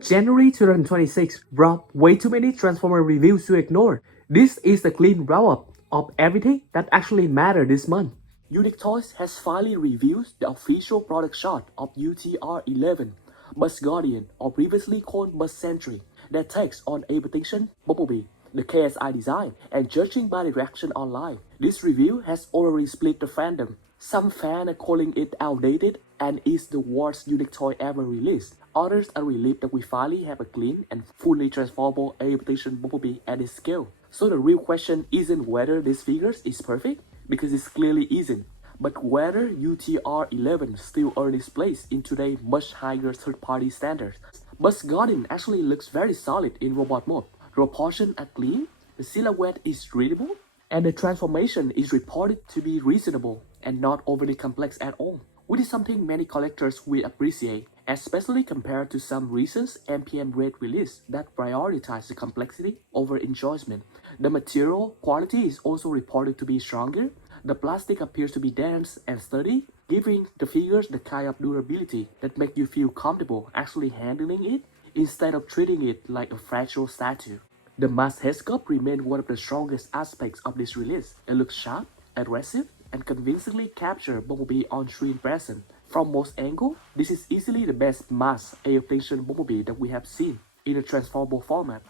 January 2026 brought way too many Transformer reviews to ignore. This is the clean roundup of everything that actually mattered this month. Unique Toys has finally revealed the official product shot of UTR-11 Buzzardian, or previously called Buzz Sentry, that takes on Extinction, Bumblebee, the KSI design, and judging by the reaction online, this review has already split the fandom. Some fans are calling it outdated and is the worst Unique toy ever released. Others are relieved that we finally have a clean and fully transformable Extinction Bumblebee at this scale. So the real question isn't whether this figure is perfect, because it clearly isn't, but whether UTR-11 still earns its place in today's much higher third-party standards. Buzzardian actually looks very solid in robot mode. The proportions are clean, the silhouette is readable, and the transformation is reported to be reasonable and not overly complex at all, which is something many collectors will appreciate, especially compared to some recent MPM Brawl release that prioritize the complexity over enjoyment. The material quality is also reported to be stronger. The plastic appears to be dense and sturdy, giving the figures the kind of durability that makes you feel comfortable actually handling it instead of treating it like a fragile statue. The mask head sculpt remains one of the strongest aspects of this release. It looks sharp, aggressive, and convincingly captures Bumblebee on-screen presence. From most angles, this is easily the best masked Extinction Bumblebee that we have seen in a transformable format.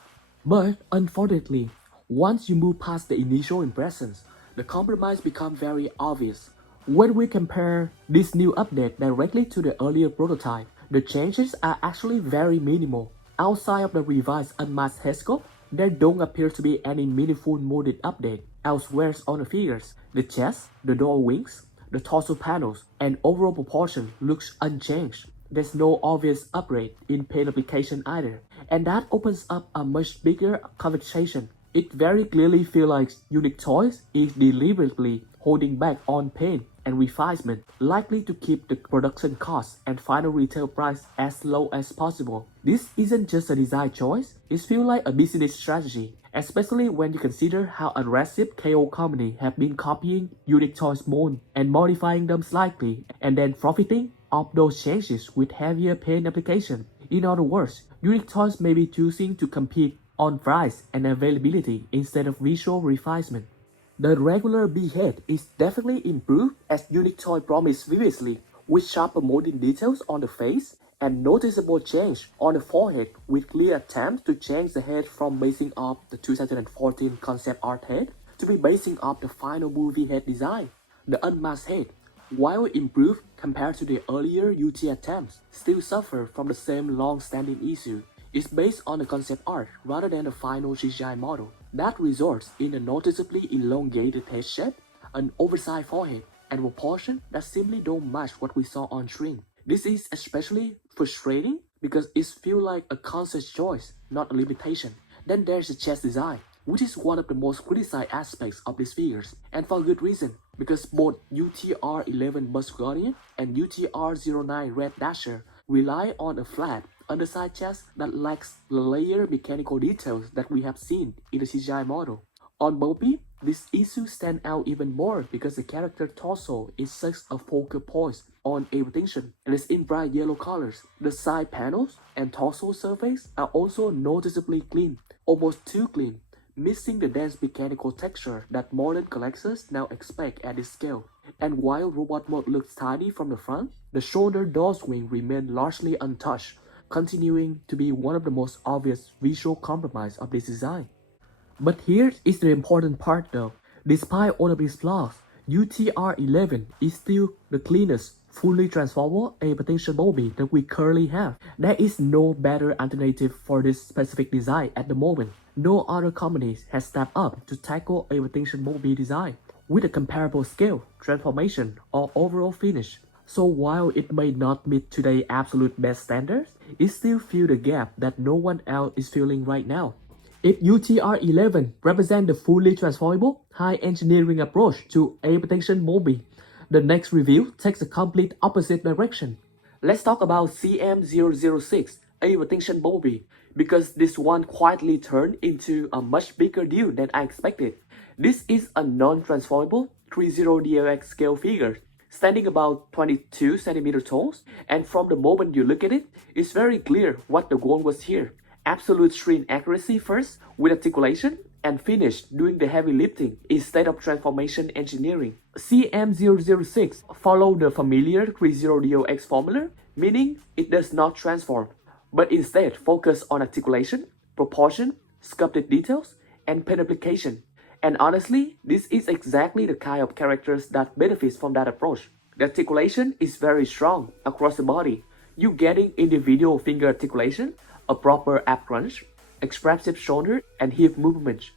But unfortunately, once you move past the initial impressions, the compromise becomes very obvious. When we compare this new update directly to the earlier prototype, the changes are actually very minimal. Outside of the revised unmasked head sculpt, there don't appear to be any meaningful modded update elsewhere on the figures. The chest, the door wings, the torso panels, and overall proportion looks unchanged. There's no obvious upgrade in paint application either, and that opens up a much bigger conversation. It very clearly feels like Unique Toys is deliberately holding back on paint and refinement, likely to keep the production cost and final retail price as low as possible. This isn't just a design choice, it feels like a business strategy, especially when you consider how aggressive KO companies have been copying Unique Toys mold and modifying them slightly, and then profiting off those changes with heavier paint application. In other words, Unique Toys may be choosing to compete on price and availability instead of visual refinement. The regular B head is definitely improved as Unique Toy promised previously, with sharper molding details on the face and noticeable change on the forehead, with clear attempts to change the head from basing off the 2014 concept art head to be basing off the final movie head design. The unmasked head, while improved compared to the earlier UT attempts, still suffer from the same long-standing issue. It's based on the concept art rather than the final CGI model. That results in a noticeably elongated head shape, an oversized forehead, and proportion that simply don't match what we saw on screen. This is especially frustrating because it feels like a conscious choice, not a limitation. Then there's the chest design, which is one of the most criticized aspects of these figures, and for good reason, because both UTR-11 Buzzardian and UTR-09 Red Dasher rely on a flat, underside chest that lacks the layered mechanical details that we have seen in the CGI model. On Bumblebee, this issue stands out even more because the character torso is such a focal point on Extinction and is in bright yellow colors. The side panels and torso surface are also noticeably clean, almost too clean, missing the dense mechanical texture that modern collectors now expect at this scale. And while robot mode looks tiny from the front, the shoulder door swing remains largely untouched, continuing to be one of the most obvious visual compromise of this design. But here is the important part though. Despite all of these flaws, UTR-11 is still the cleanest, fully transformable Extinction Bumblebee that we currently have. There is no better alternative for this specific design at the moment. No other companies has stepped up to tackle Extinction Bumblebee design with a comparable scale, transformation, or overall finish. So while it may not meet today's absolute best standards, it still fills the gap that no one else is filling right now. If UTR-11 represents the fully transformable, high engineering approach to Extinction Bumblebee, the next review takes a complete opposite direction. Let's talk about CM-006, Extinction Bumblebee, because this one quietly turned into a much bigger deal than I expected. This is a non-transformable 3.0 DLX scale figure standing about 22 centimeter tall, and from the moment you look at it, it's very clear what the goal was here. Absolute shrink accuracy first, with articulation, and finish doing the heavy lifting instead of transformation engineering. CM006 follow the familiar 30 DLX formula, meaning it does not transform, but instead focus on articulation, proportion, sculpted details, and pen application. And honestly, this is exactly the kind of characters that benefits from that approach. The articulation is very strong across the body. You getting individual finger articulation, a proper ab crunch, expressive shoulder and hip movements,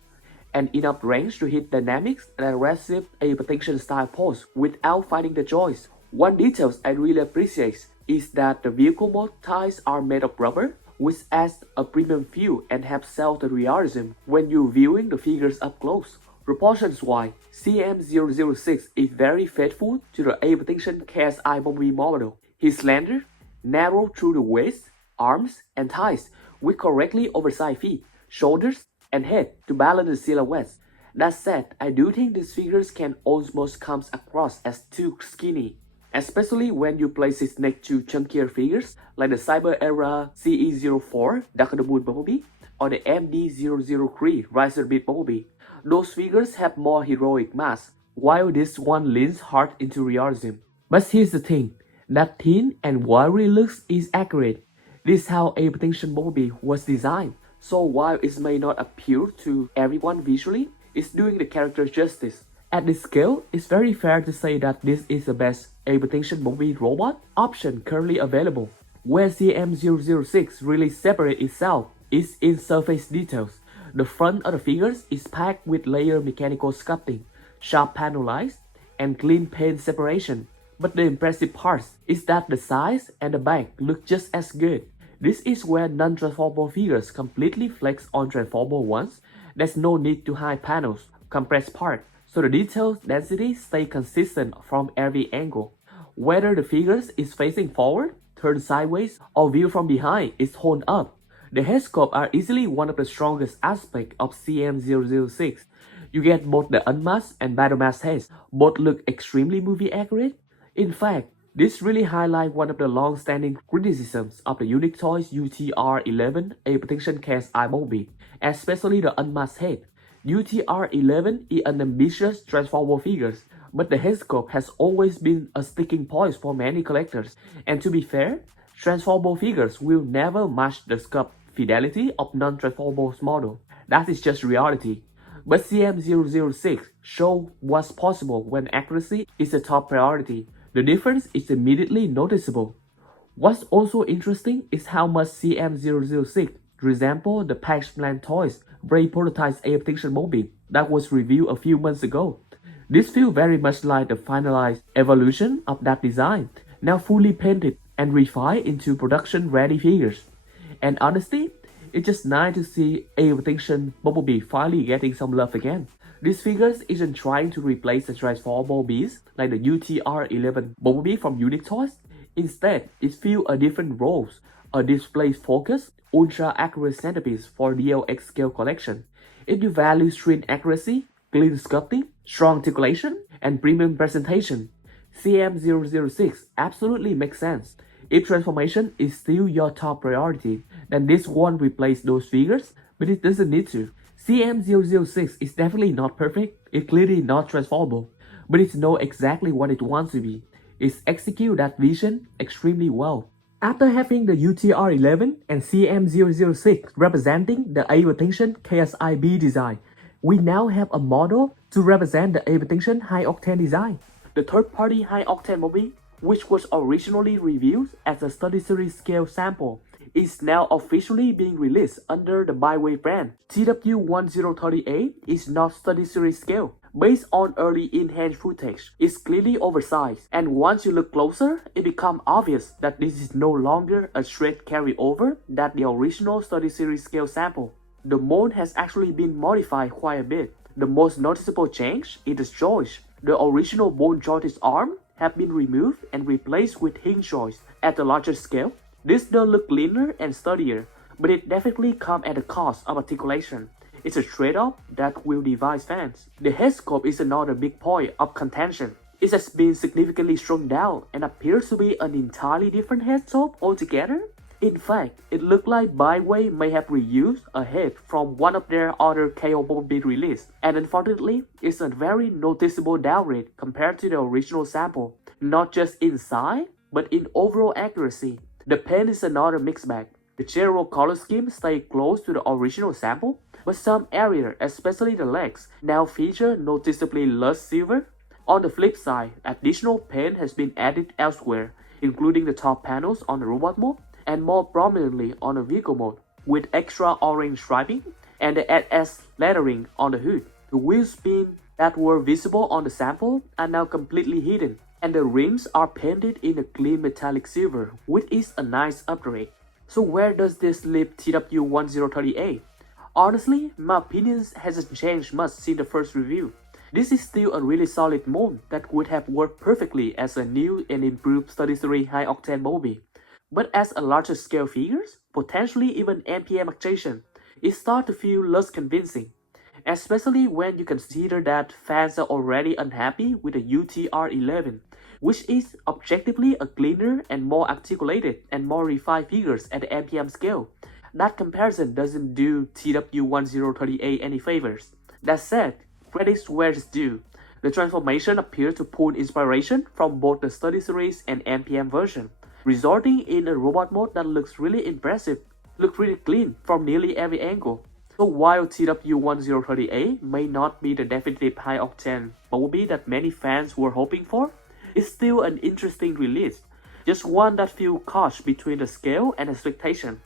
and enough range to hit dynamics and aggressive Extinction style pose without fighting the joints. One detail I really appreciate is that the vehicle mode ties are made of rubber, which adds a premium feel and helps sell the realism when you're viewing the figures up close. Proportions-wise, CM006 is very faithful to the Extinction KSI Bumblebee model. He's slender, narrow through the waist, arms, and thighs, with correctly oversized feet, shoulders, and head to balance the silhouettes. That said, I do think these figures can almost come across as too skinny, especially when you place it next to chunkier figures like the Cyber Era CE-04 Dark of the Moon Bumblebee or the MD-003 Riser Beat Bumblebee. Those figures have more heroic mass, while this one leans hard into realism. But here's the thing, that thin and wiry looks is accurate. This is how Extinction Bumblebee was designed, so while it may not appeal to everyone visually, it's doing the character justice. At this scale, it's very fair to say that this is the best Extinction Bumblebee robot option currently available. Where CM006 really separates itself is in surface details. The front of the figures is packed with layered mechanical sculpting, sharp panel lines, and clean paint separation. But the impressive part is that the sides and the back look just as good. This is where non-transformable figures completely flex on transformable ones. There's no need to hide panels, compress parts, so the detail density stays consistent from every angle. Whether the figures is facing forward, turned sideways, or viewed from behind is honed up. The head sculpt are easily one of the strongest aspects of CM006. You get both the unmasked and battle mask heads. Both look extremely movie accurate. In fact, this really highlights one of the long-standing criticisms of the Unique Toys UTR-11 Extinction KSI Bumblebee, especially the unmasked head. UTR-11 is an ambitious transformable figure, but the head sculpt has always been a sticking point for many collectors. And to be fair, transformable figures will never match the sculpt fidelity of non-transformable models. That is just reality. But CM006 shows what's possible when accuracy is a top priority. The difference is immediately noticeable. What's also interesting is how much CM006 resembles the Patch Plan Toys Brave prototype Extinction Bumblebee that was reviewed a few months ago. This feels very much like the finalized evolution of that design, now fully painted and refined into production-ready figures. And honestly, it's just nice to see Extinction Bumblebee finally getting some love again. This figure isn't trying to replace the transformable beast like the UTR-11 Bumblebee from Unique Toys. Instead, it fills a different role, a display-focused, ultra-accurate centerpiece for DLX-scaled collection. It values shrink accuracy, clean sculpting, strong articulation, and premium presentation. CM006 absolutely makes sense. If transformation is still your top priority, then this won't replace those figures, but it doesn't need to. CM006 is definitely not perfect, it's clearly not transformable, but it knows exactly what it wants to be. It executes that vision extremely well. After having the UTR-11 and CM006 representing the Extinction KSI-B design, we now have a model to represent the Extinction High Octane design. The third-party High Octane Bumblebee, which was originally reviewed as a study series scale sample, is now officially being released under the Byway brand. TW1038 is not study series scale. Based on early in-hand footage, it's clearly oversized, and once you look closer, it becomes obvious that this is no longer a straight carryover that the original study series scale sample. The mold has actually been modified quite a bit. The most noticeable change is the joints. The original bone jointed arm have been removed and replaced with hinge joints at a larger scale. This does look leaner and sturdier, but it definitely comes at the cost of articulation. It's a trade-off that will divide fans. The head sculpt is another big point of contention. It has been significantly shrunk down and appears to be an entirely different head sculpt altogether. In fact, it looked like Byway may have reused a head from one of their other KO Bumblebee release, and unfortunately, it's a very noticeable downgrade compared to the original sample, not just in size, but in overall accuracy. The paint is another mixed bag. The general color scheme stayed close to the original sample, but some areas, especially the legs, now feature noticeably less silver. On the flip side, additional paint has been added elsewhere, including the top panels on the robot mode, and more prominently on the vehicle mode, with extra orange striping and the SS lettering on the hood. The wheel spin that were visible on the sample are now completely hidden, and the rims are painted in a clean metallic silver, which is a nice upgrade. So where does this leave TW1038? Honestly, my opinion hasn't changed much since the first review. This is still a really solid mold that would have worked perfectly as a new and improved 33 high-octane Bumblebee. But as a larger scale figures, potentially even MPM actuation, it starts to feel less convincing. Especially when you consider that fans are already unhappy with the UTR-11, which is objectively a cleaner and more articulated and more refined figures at the MPM scale. That comparison doesn't do TW1038 any favors. That said, credits where it's due. The transformation appears to pull inspiration from both the study series and MPM version, resulting in a robot mode that looks really impressive, looks really clean from nearly every angle. So while TW1038 may not be the definitive high-octane Bumblebee that many fans were hoping for, it's still an interesting release, just one that feels caught between the scale and expectation.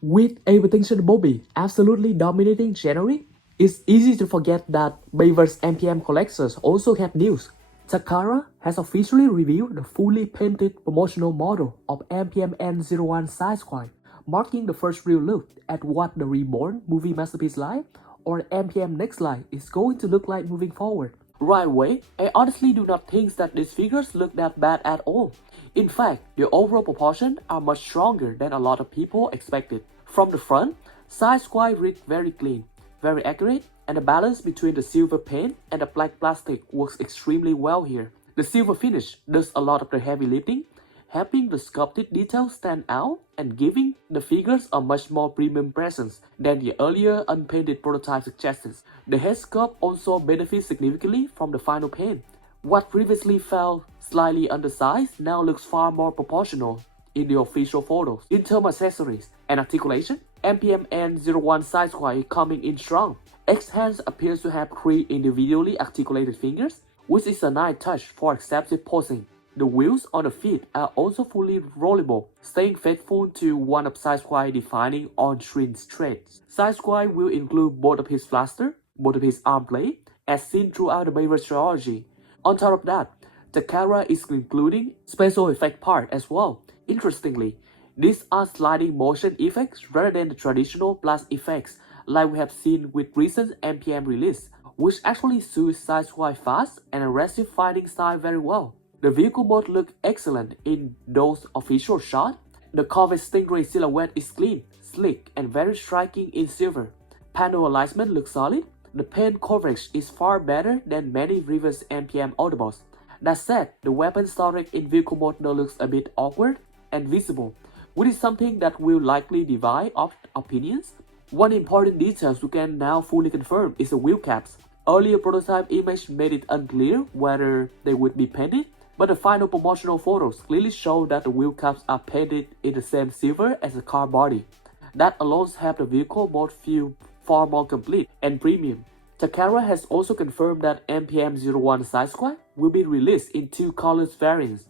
With Extinction Bumblebee absolutely dominating January, it's easy to forget that Bayverse MPM collectors also have news. Takara has officially revealed the fully painted promotional model of MPMN-01 Sideswipe, marking the first real look at what the reborn movie masterpiece line, or MPM Next Line, is going to look like moving forward. Right away, I honestly do not think that these figures look that bad at all. In fact, the overall proportions are much stronger than a lot of people expected. From the front, Sideswipe reads very clean, very accurate, and the balance between the silver paint and the black plastic works extremely well here. The silver finish does a lot of the heavy lifting, helping the sculpted details stand out and giving the figures a much more premium presence than the earlier unpainted prototype suggested. The head sculpt also benefits significantly from the final paint. What previously felt slightly undersized now looks far more proportional in the official photos. In terms of accessories and articulation, MPMN-01 Sideswipe coming in strong. X-Hands appears to have 3 individually articulated fingers, which is a nice touch for excessive posing. The wheels on the feet are also fully rollable, staying faithful to one of Sideswipe's defining on-screen traits. Sideswipe will include both of his blaster, both of his arm plate, as seen throughout the Bayverse trilogy. On top of that, Takara is including special effect part as well. Interestingly, these are sliding motion effects rather than the traditional blast effects like we have seen with recent MPM release, which actually suits Sideswipe's fast and aggressive fighting style very well. The vehicle mode looks excellent in those official shots. The Corvette Stingray silhouette is clean, sleek, and very striking in silver. Panel alignment looks solid. The paint coverage is far better than many previous MPM Autobots. That said, the weapon storage in vehicle mode now looks a bit awkward and visible, which is something that will likely divide opinions. One important detail we can now fully confirm is the wheel caps. Earlier prototype image made it unclear whether they would be painted, but the final promotional photos clearly show that the wheel caps are painted in the same silver as the car body. That alone helps the vehicle mode feel far more complete and premium. Takara has also confirmed that MPM-01 Sideswipe will be released in 2 colors variants.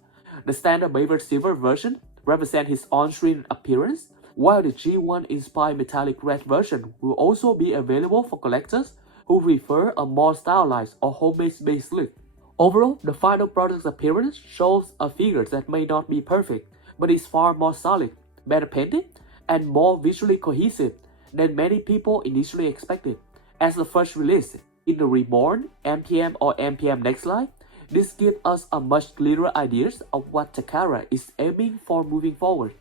The standard Bayverse silver version represents his on-screen appearance, while the G1-inspired metallic red version will also be available for collectors who prefer a more stylized or homemade-based look. Overall, the final product's appearance shows a figure that may not be perfect, but is far more solid, better painted, and more visually cohesive than many people initially expected. As the first release in the reborn MPM or MPM Next Line, this gives us a much clearer idea of what Takara is aiming for moving forward.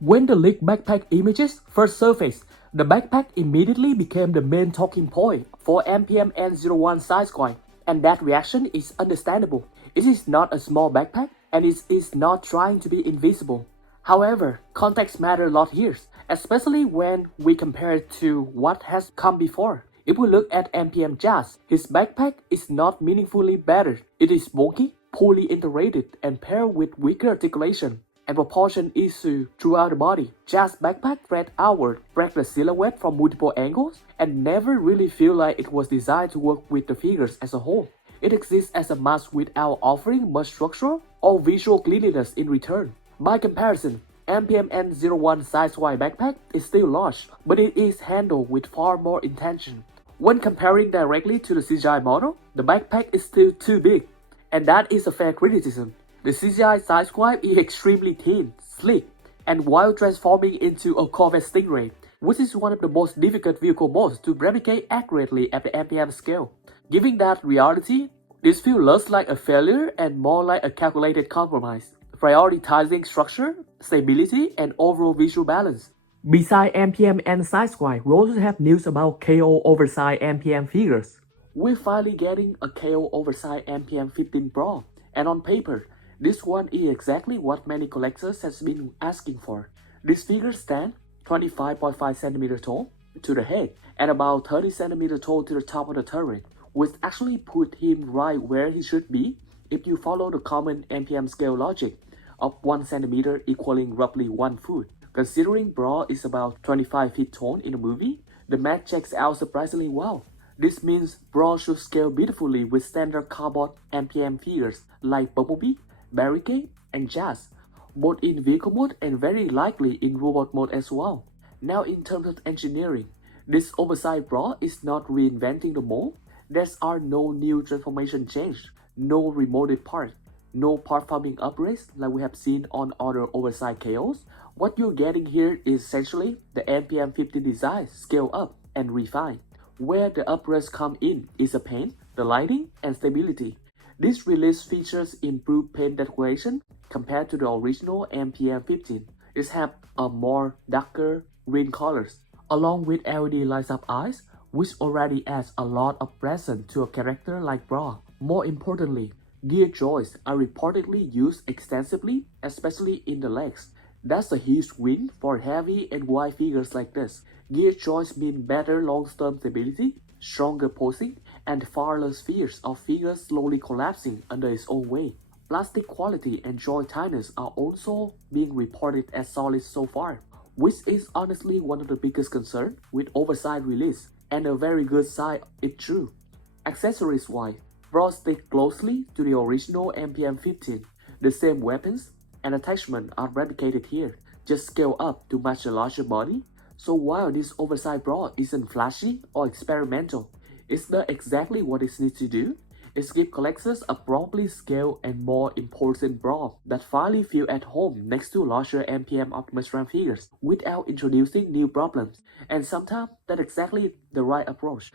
When the leaked backpack images first surfaced, the backpack immediately became the main talking point for MPMN-01 Sideswipe, and that reaction is understandable. It is not a small backpack, and it is not trying to be invisible. However, context matters a lot here, especially when we compare it to what has come before. If we look at MPM Jazz, his backpack is not meaningfully better. It is bulky, poorly integrated, and paired with weaker articulation and proportion issue throughout the body. Jazz backpack spread outward, break the silhouette from multiple angles, and never really feel like it was designed to work with the figures as a whole. It exists as a mask without offering much structural or visual cleanliness in return. By comparison, MPMN-01 Sideswipe backpack is still large, but it is handled with far more intention. When comparing directly to the CGI model, the backpack is still too big, and that is a fair criticism. The CGI Sideswipe is extremely thin, sleek, and while transforming into a Corvette Stingray, which is one of the most difficult vehicle modes to replicate accurately at the MPM scale. Given that reality, this feels less like a failure and more like a calculated compromise, prioritizing structure, stability, and overall visual balance. Besides MPM and Sideswipe, we also have news about KO Oversized MPM figures. We're finally getting a KO Oversized MPM 15 Brawl, and on paper, this one is exactly what many collectors have been asking for. This figure stands 25.5 cm tall to the head and about 30 cm tall to the top of the turret, which actually put him right where he should be if you follow the common MPM scale logic of 1 cm equaling roughly 1 foot. Considering Brawl is about 25 feet tall in the movie, the math checks out surprisingly well. This means Brawl should scale beautifully with standard cardboard MPM figures like Bumblebee, Barricade, and Jazz, both in vehicle mode and very likely in robot mode as well. Now in terms of engineering, this Oversized Brawl is not reinventing the mold. There are no new transformation change, no remolded part, no part farming upgrades like we have seen on other Oversized KOs. What you're getting here is essentially the MPM 15 design scaled up and refined. Where the upgrades come in is the paint, the lighting, and stability. This release features improved paint decoration compared to the original MPM 15. It has a more darker green colors, along with LED lights up eyes, which already adds a lot of presence to a character like Brawl. More importantly, gear joints are reportedly used extensively, especially in the legs. That's a huge win for heavy and wide figures like this. Gear joints mean better long-term stability, stronger posing, and far less fears of figures slowly collapsing under its own weight. Plastic quality and joint tightness are also being reported as solid so far, which is honestly one of the biggest concerns with Oversized release, and a very good sign if true. Accessories-wise, Brawl stick closely to the original MPM 15. The same weapons and attachments are replicated here, just scaled up to match a larger body. So while this Oversized Brawl isn't flashy or experimental, it's does exactly what it needs to do. It gives collectors a properly scaled and more important Brawl that finally feel at home next to larger MPM Optimus Prime figures without introducing new problems, and sometimes that's exactly the right approach.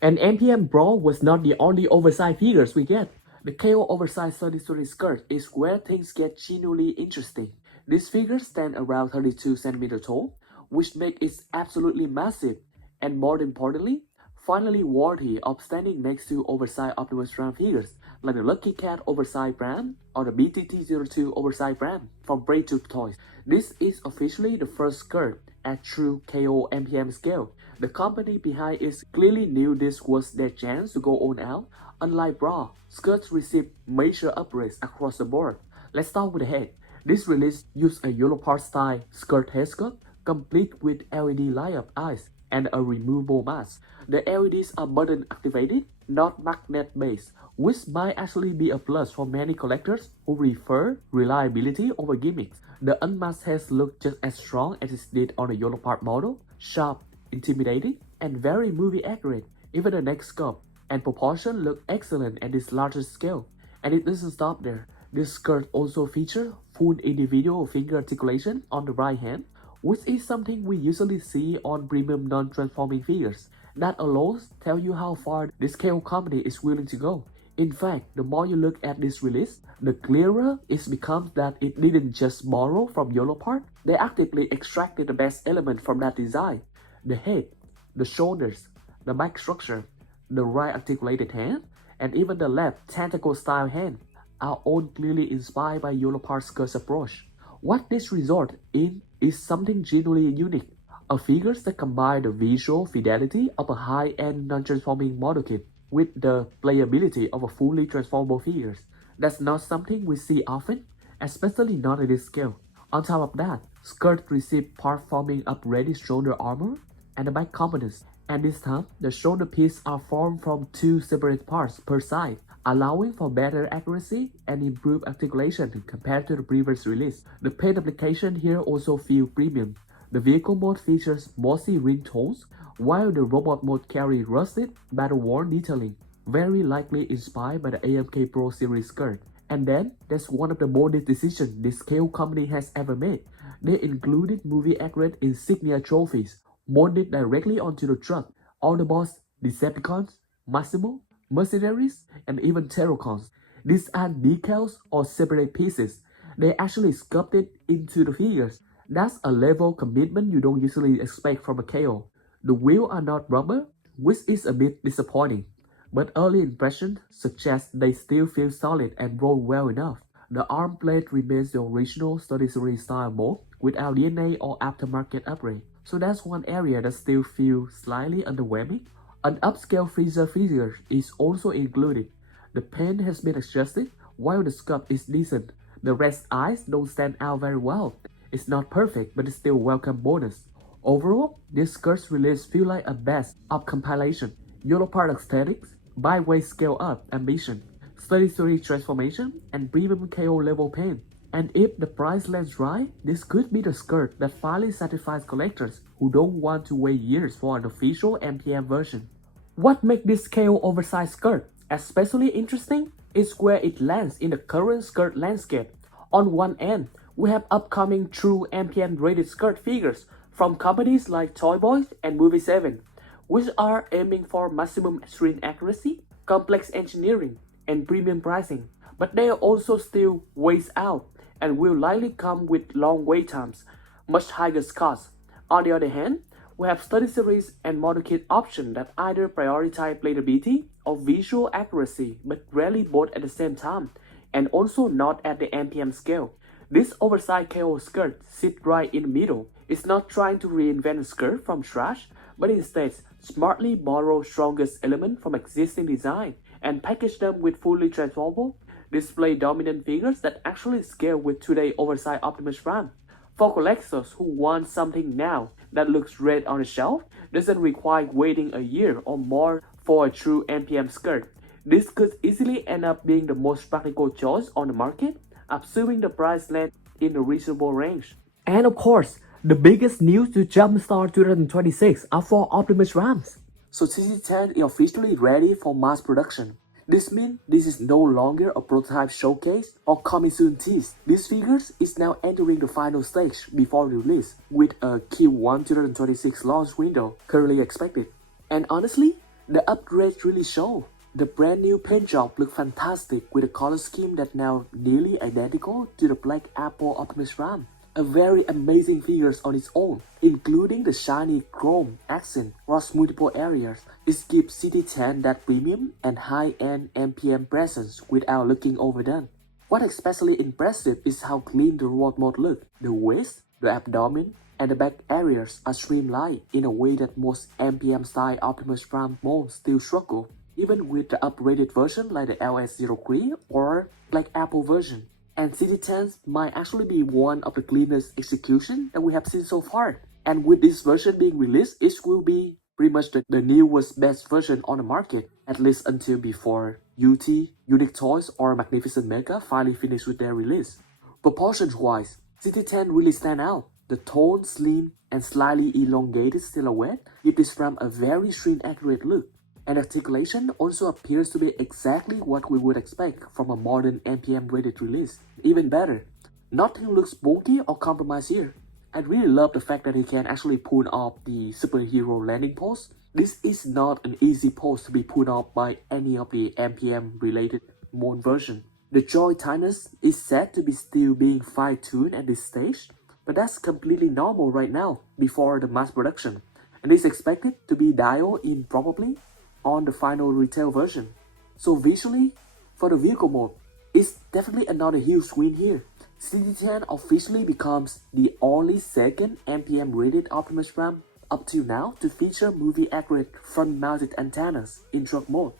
And MPM Brawl was not the only oversized figures we get. The KO Oversized SG-01 Scourge is where things get genuinely interesting. This figure stands around 32 cm tall, which makes it absolutely massive, and more importantly, finally worthy of standing next to oversized Optimus Prime figures like the Lucky Cat Oversized Prime or the BTT-02 Oversized Prime from Brave Toys. This is officially the first Scourge at true KO MPM scale. The company behind it clearly knew this was their chance to go all out. Unlike Brawl, Scourge received major upgrades across the board. Let's start with the head. This release used a yellow part style Scourge head sculpt, complete with LED light-up eyes and a removable mask. The LEDs are button activated, not magnet based, which might actually be a plus for many collectors who prefer reliability over gimmicks. The unmasked heads look just as strong as it did on the yellow part model, sharp, intimidating, and very movie accurate. Even the neck sculpt and proportion look excellent at this larger scale. And it doesn't stop there. This skirt also features full individual finger articulation on the right hand, which is something we usually see on premium non-transforming figures. That alone tells you how far this KO company is willing to go. In fact, the more you look at this release, the clearer it becomes that it didn't just borrow from yellow part, they actively extracted the best element from that design. The head, the shoulders, the back structure, the right articulated hand, and even the left tentacle style hand our own clearly inspired by Yolopard's Scourge approach. What this results in is something genuinely unique, a figure that combines the visual fidelity of a high-end non-transforming model kit with the playability of a fully transformable figure. That's not something we see often, especially not at this scale. On top of that, Scourge received part-forming upgraded shoulder armor and the back components, and this time the shoulder pieces are formed from two separate parts per side, allowing for better accuracy and improved articulation compared to the previous release. The paint application here also feels premium. The vehicle mode features mossy ring tones, while the robot mode carries rusted, battle-worn detailing, very likely inspired by the AMK Pro Series Scourge. And then, that's one of the boldest decisions this scale company has ever made. They included movie-accurate insignia trophies, molded directly onto the truck. Autobots, Decepticons, Massimo, Mercenaries, and even Terrorcons. These aren't decals or separate pieces. They actually sculpted into the figures. That's a level of commitment you don't usually expect from a KO. The wheels are not rubber, which is a bit disappointing, but early impressions suggest they still feel solid and roll well enough. The arm plate remains the original 33 style mold without DNA or aftermarket upgrade, so that's one area that still feels slightly underwhelming. An upscale freezer figure is also included. The paint has been adjusted, while the sculpt is decent. The red's eyes don't stand out very well. It's not perfect, but it's still a welcome bonus. Overall, this Scourge release feels like a best of compilation. Yolopard aesthetics, Byway scale up ambition, 33 transformation, and premium KO level paint. And if the price lands right, this could be the Scourge that finally satisfies collectors who don't want to wait years for an official MPM version. What makes this KO oversized Scourge especially interesting is where it lands in the current Scourge landscape. On one end, we have upcoming true MPM-rated Scourge figures from companies like Toy Boy and Movie 7, which are aiming for maximum screen accuracy, complex engineering, and premium pricing. But they are also still ways out and will likely come with long wait times, much higher costs. On the other hand, we have study series and model kit options that either prioritize playability or visual accuracy, but rarely both at the same time, and also not at the MPM scale. This oversized KO Scourge sits right in the middle. It's not trying to reinvent a Scourge from scratch, but instead smartly borrow strongest elements from existing design and package them with fully transformable, display-dominant figures that actually scale with today's oversized Optimus Prime. For collectors who want something now that looks great on the shelf, doesn't require waiting a year or more for a true MPM Scourge, this could easily end up being the most practical choice on the market, assuming the price lands in a reasonable range. And of course, the biggest news to jumpstart 2026 are for Optimus Primes. So CT-10 is officially ready for mass production. This means this is no longer a prototype showcase or coming soon tease. This figure is now entering the final stage before release, with a Q1 2026 launch window currently expected. And honestly, the upgrades really show. The brand new paint job looks fantastic with a color scheme that's now nearly identical to the Black Apple Optimus Prime. A very amazing figure on its own, including the shiny chrome accent across multiple areas. It gives CT-10 that premium and high-end MPM presence without looking overdone. What's especially impressive is how clean the robot mode looks. The waist, the abdomen, and the back areas are streamlined in a way that most MPM-style Optimus Prime molds still struggle, even with the upgraded version like the LS-03 or Black Apple version. And CT-10 might actually be one of the cleanest execution that we have seen so far. And with this version being released, it will be pretty much the newest best version on the market, at least until before UT, Unique Toys, or Magnificent Mega finally finish with their release. Proportions-wise, CT-10 really stand out. The tall, slim, and slightly elongated silhouette give this Prime a very screen-accurate look. And articulation also appears to be exactly what we would expect from a modern MPM-rated release. Even better, nothing looks bulky or compromised here. I really love the fact that he can actually pull off the superhero landing pose. This is not an easy pose to be pulled off by any of the MPM-related mold version. The jaw tightness is said to be still being fine-tuned at this stage, but that's completely normal right now before the mass production, and is expected to be dialed in probably on the final retail version. So visually, for the vehicle mode, It's definitely another huge win here. CT-10 officially becomes the only second MPM rated Optimus Prime up till now to feature movie-accurate front-mounted antennas in truck mode.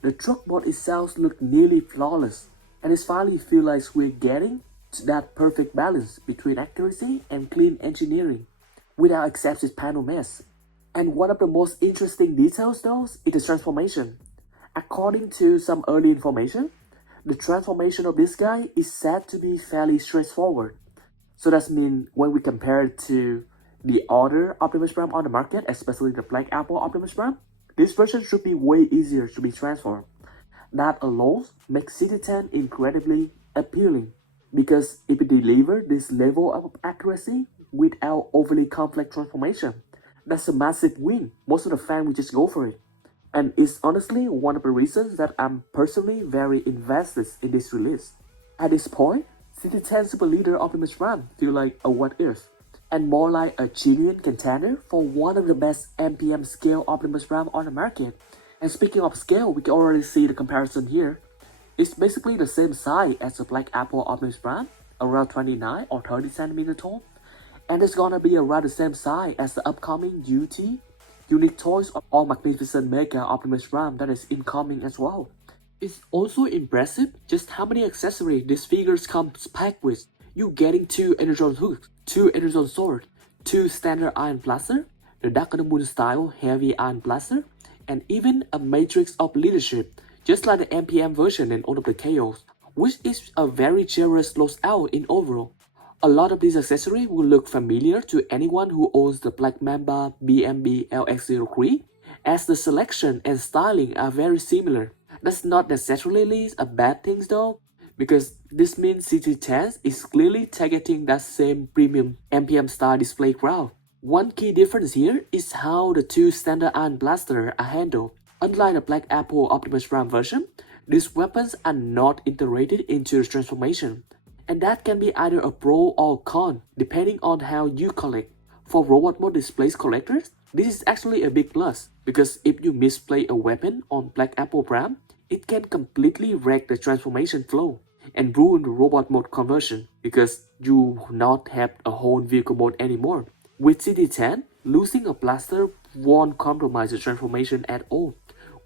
The truck mode itself looks nearly flawless, and it finally feels like we're getting to that perfect balance between accuracy and clean engineering without excessive panel mess. And one of the most interesting details though is the transformation. According to some early information, the transformation of this guy is said to be fairly straightforward. So that means when we compare it to the other Optimus Prime on the market, especially the Black Apple Optimus Prime, this version should be way easier to be transformed. That alone makes CT-10 incredibly appealing, because if it delivers this level of accuracy without overly complex transformation, that's a massive win. Most of the fans will just go for it. And it's honestly one of the reasons that I'm personally very invested in this release. At this point, CT-10 Super Leader Optimus Prime feels like a what if, and more like a genuine contender for one of the best MPM scale Optimus Prime on the market. And speaking of scale, we can already see the comparison here. It's basically the same size as the Black Apple Optimus Prime, around 29 or 30 cm tall. And it's gonna be around the same size as the upcoming Unique Toys or Magnificent Mega Optimus Prime that is incoming as well. It's also impressive just how many accessories these figures comes packed with. You getting 2 Energon hooks, 2 Energon swords, 2 standard iron blaster, the Dark of the Moon style heavy iron blaster, and even a matrix of leadership, just like the MPM version in All of the Chaos, which is a very generous loadout in overall. A lot of these accessories will look familiar to anyone who owns the Black Mamba BMB LX-03, as the selection and styling are very similar. That's not necessarily a bad thing though, because this means CT-10 is clearly targeting that same premium MPM style display crowd. One key difference here is how the 2 standard iron blasters are handled. Unlike the Black Apple Optimus Prime version, these weapons are not integrated into the transformation, and that can be either a pro or con depending on how you collect. For robot mode displays collectors, this is actually a big plus, because if you misplay a weapon on Black Apple Prime, it can completely wreck the transformation flow and ruin the robot mode conversion, because you not have a whole vehicle mode anymore. With CT-10, losing a blaster won't compromise the transformation at all,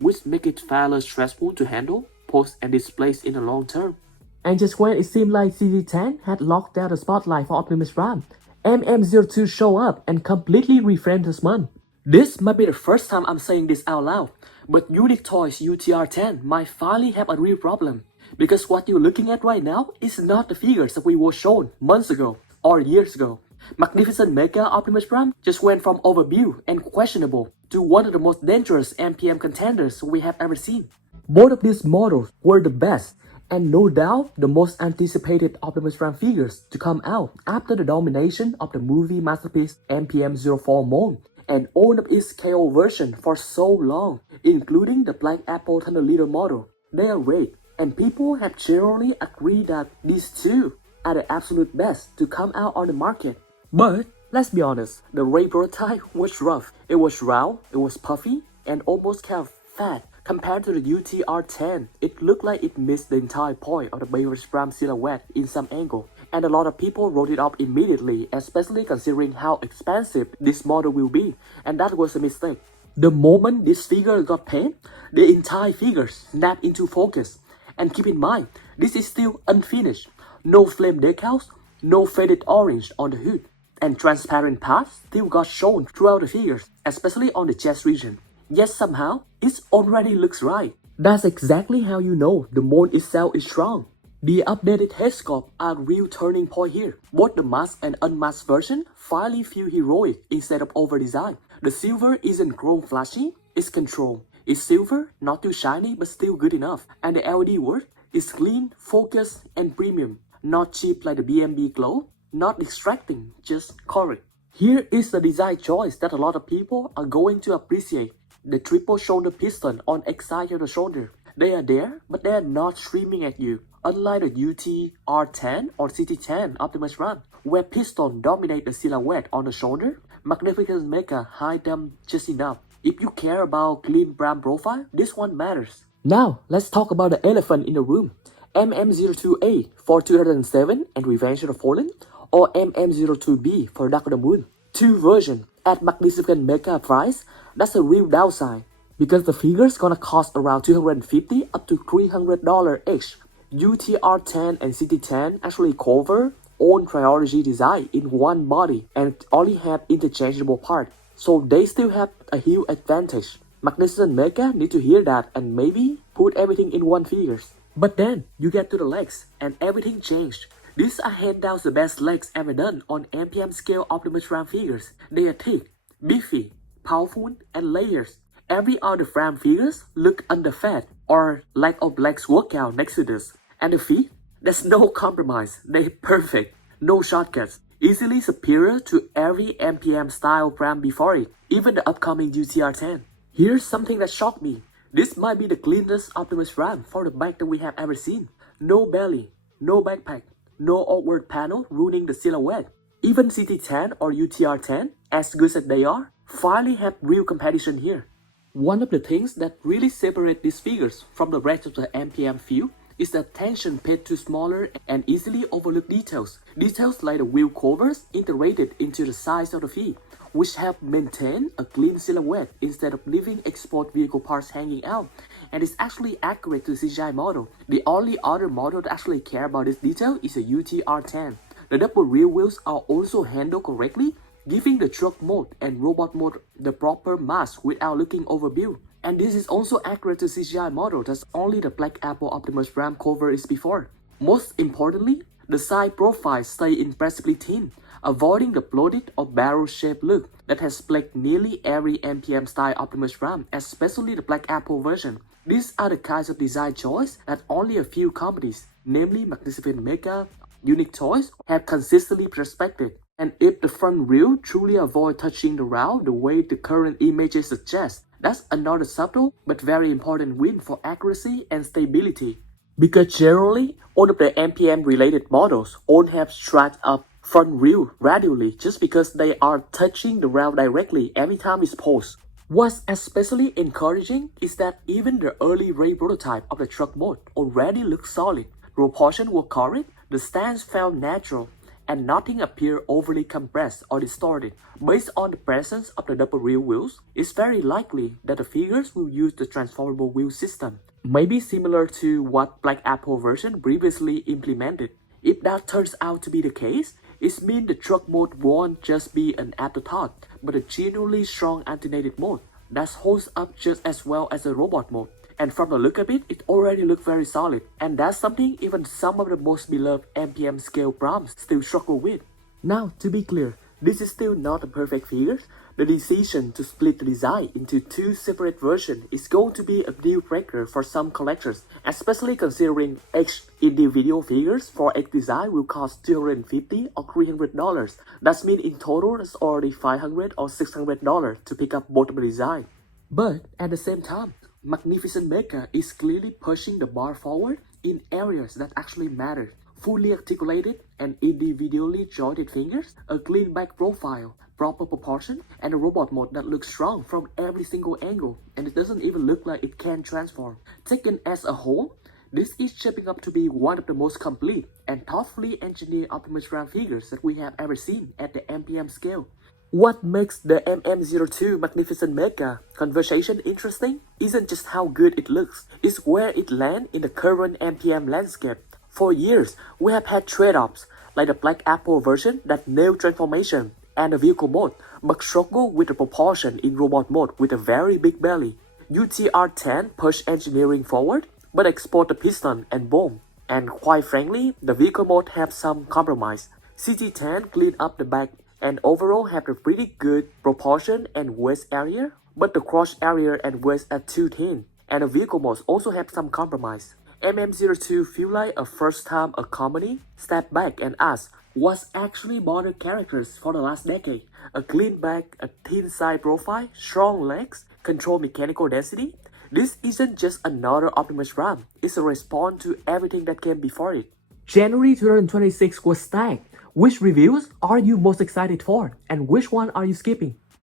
which makes it far less stressful to handle, post and displays in the long term. And just when it seemed like CT-10 had locked down the spotlight for Optimus Prime, MM-02 showed up and completely reframed this month. This might be the first time I'm saying this out loud, but Unique Toys UTR-10 might finally have a real problem, because what you're looking at right now is not the figures that we were shown months ago or years ago. Magnificent Mega Optimus Prime just went from overbuilt and questionable to one of the most dangerous MPM contenders we have ever seen. Both of these models were the best, and no doubt the most anticipated Optimus Prime figures to come out after the domination of the movie masterpiece MPM-04 mold and own up its KO version for so long, including the Black Apple Thunder Leader model. They are great, and people have generally agreed that these two are the absolute best to come out on the market. But let's be honest, the Ray prototype was rough. It was round, it was puffy, and almost kind of fat. Compared to the UTR-10, it looked like it missed the entire point of the Bayverse Prime silhouette in some angle, and a lot of people wrote it off immediately, especially considering how expensive this model will be, and that was a mistake. The moment this figure got painted, the entire figure snapped into focus. And keep in mind, this is still unfinished. No flame decals, no faded orange on the hood, and transparent parts still got shown throughout the figures, especially on the chest region. Yet somehow, it already looks right. That's exactly how you know the mold itself is strong. The updated head sculpt are a real turning point here. Both the masked and unmasked version finally feel heroic instead of over-designed. The silver isn't chrome flashy, it's controlled. It's silver, not too shiny but still good enough. And the LED work is clean, focused, and premium. Not cheap like the BMB glow, not distracting, just correct. Here is the design choice that a lot of people are going to appreciate. The triple shoulder piston on each side of the shoulder. They are there, but they are not streaming at you. Unlike the UTR-10 or CT-10 Optimus Prime, where piston dominate the silhouette on the shoulder, Magnificent Mega hide them just enough. If you care about clean brand profile, this one matters. Now, let's talk about the elephant in the room. MM-02A for 2007 and Revenge of the Fallen, or MM-02B for Dark of the Moon. Two versions at magnificent mega price. That's a real downside, because the figures gonna cost around $250 up to $300 each. UTR-10 and CT-10 actually cover own trilogy design in one body and only have interchangeable parts, so they still have a huge advantage. Magnificent Mega need to hear that and maybe put everything in one figures. But then you get to the legs and everything changed. These are hands down the best legs ever done on MPM scale Optimus Prime figures. They are thick, beefy, powerful, and layers. Every other Prime figures look underfed or lack of legs workout next to this. And the feet? There's no compromise. They're perfect. No shortcuts. Easily superior to every MPM style Prime before it, even the upcoming UTR-10. Here's something that shocked me. This might be the cleanest Optimus Prime for the back that we have ever seen. No belly, no backpack, no awkward panel ruining the silhouette. Even CT-10 or UTR-10, as good as they are, finally have real competition here. One of the things that really separate these figures from the rest of the MPM field is the attention paid to smaller and easily overlooked details. Details like the wheel covers integrated into the sides of the feet, which help maintain a clean silhouette instead of leaving exposed vehicle parts hanging out, and is actually accurate to the CGI model. The only other model that actually care about this detail is a UTR-10. The double rear wheels are also handled correctly, giving the truck mode and robot mode the proper mass without looking overbuilt. And this is also accurate to CGI model that's only the Black Apple Optimus Prime cover is before. Most importantly, the side profiles stay impressively thin, avoiding the bloated or barrel-shaped look that has plagued nearly every MPM-style Optimus Prime, especially the Black Apple version. These are the kinds of design choice that only a few companies, namely Magnificent Mega, Unique Toys, have consistently respected. And if the front wheel truly avoid touching the ground the way the current images suggest, that's another subtle but very important win for accuracy and stability. Because generally, all of the MPM-related models all have strapped up front wheel radially just because they are touching the ground directly every time it's posed. What's especially encouraging is that even the early Ray prototype of the truck mode already looks solid. Proportions were correct, the stance felt natural, and nothing appeared overly compressed or distorted. Based on the presence of the double rear wheels, it's very likely that the figures will use the transformable wheel system, maybe similar to what Black Apple version previously implemented. If that turns out to be the case, it means the truck mode won't just be an afterthought, but a genuinely strong alternative mode that holds up just as well as the robot mode. And from the look of it, it already looks very solid. And that's something even some of the most beloved MPM scale Primes still struggle with. Now, to be clear, this is still not a perfect figure. The decision to split the design into two separate versions is going to be a deal breaker for some collectors, especially considering each individual figures for each design will cost $250 or $300. That means in total it's already $500 or $600 to pick up both of the design. But at the same time, Magnificent Mega is clearly pushing the bar forward in areas that actually matter. Fully articulated and individually jointed fingers, a clean back profile, proper proportion, and a robot mode that looks strong from every single angle, and it doesn't even look like it can transform. Taken as a whole, this is shaping up to be one of the most complete and thoughtfully engineered Optimus Prime figures that we have ever seen at the MPM scale. What makes the MM-02 Magnificent Mega conversation interesting isn't just how good it looks, it's where it lands in the current MPM landscape. For years, we have had trade-offs, like the Black Apple version that nailed transformation and the vehicle mode, but struggle with the proportion in robot mode with a very big belly. UTR-10 pushed engineering forward, but exposed the piston and bomb. And quite frankly, the vehicle mode have some compromise. CT-10 cleaned up the back and overall have a pretty good proportion and waist area, but the crotch area and waist are too thin, and the vehicle modes also have some compromise. MM-02 feel like a first time a company step back and ask what's actually modern characters for the last decade. A clean back, a thin side profile, strong legs, controlled mechanical density. This isn't just another Optimus Prime, it's a response to everything that came before it. January 2026 was stacked. Which reviews are you most excited for, and which one are you skipping?